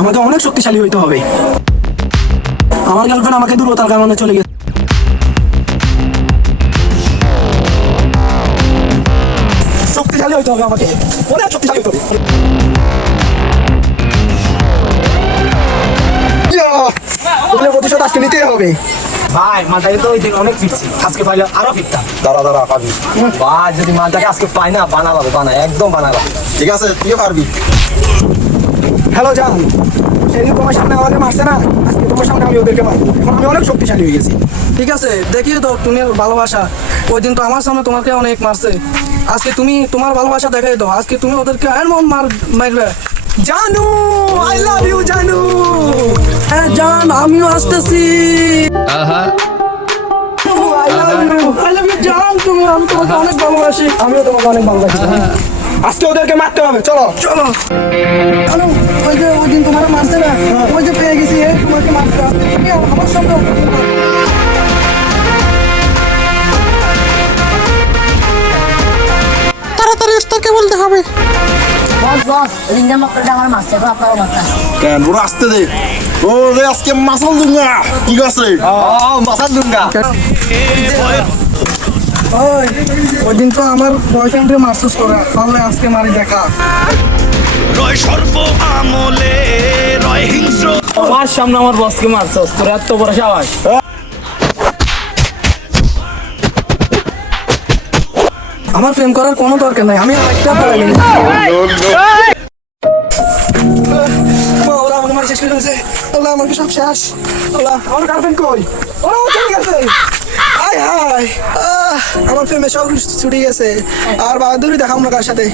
আমাকে অনেক শক্তিশালী হইতে হবে। আমার গার্লফ্রেন্ড আমাকে দুর্বলতার কারণে চলে গেছে। শক্তিশালী হইতে হবে আমাকে। অনেক শক্তিশালী হইতে হবে। প্রতিশোধ আজকে নিতেই হবে। ভাই মালটাকে তো ওই দিন অনেক ফিরছি। আজকে পাইলে আরও দাঁড়া দাঁড়া পাবি। ভাই যদি মালটাকে আজকে পাই না বানাভাবে বানা একদম ঠিক আছে তুইও পারবি। হ্যালো জান সেদিন তোমার সামনে আমাকে মারছে না? আজকে তোমার সামনে আমি ওদেরকে মারবো। এখন আমি অনেক শক্তিশালী হয়ে গেছি। ঠিক আছে দেখিয়ে দাও তুমি ভালোবাসা। ওই দিন তো আমার সামনে তোমাকে অনেক মারছে। আজকে তুমি তোমার ভালোবাসা দেখাই দাও। আজকে তুমি ওদেরকে এমন মার মারবে। জানু আই লাভ ইউ জানু। হ্যাঁ জান আমিও আসতেছি I love you I love you, জান তুমি আমি তোমাকে অনেক ভালোবাসি। আমিও তোমাকে অনেক ভালোবাসি। আজকে ওদেরকে মারতে হবে। চলো। চলো। মারতে আমার সামনে তাড়াতাড়ি ওস্তাদকে বলতে হবে। বস বস রিঙ্গা মক্কলটা আমার কেন আসতে দে। ও রে আজকে মাসাল দুঙ্গা। কি আছে? মাসাল দুঙ্গা। ওই ওই দিন তো আমার বয়ফ্রেন্ডকে মারছিস তোরা তাহলে আজকে মারি দেখা। রয় সর্ব আমলে। আমার সামনে আমার বসকে তোর এত বড় আমার প্রেম করার কোনো দরকার নাই আমি শেষ সব আমার আহ, আমার প্রেমে সব ছুটি গেছে। আর বাহাদুরি দেখাম না কার সাথে।